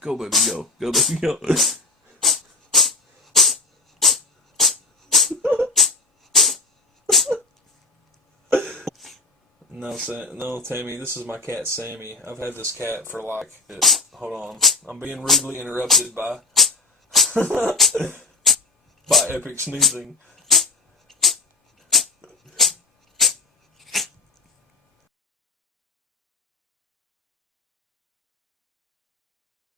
Go, baby, go. Go, baby, go. No, no, Tammy, this is my cat, Sammy. I've had this cat for like, hold on. I'm being rudely interrupted by, by epic sneezing.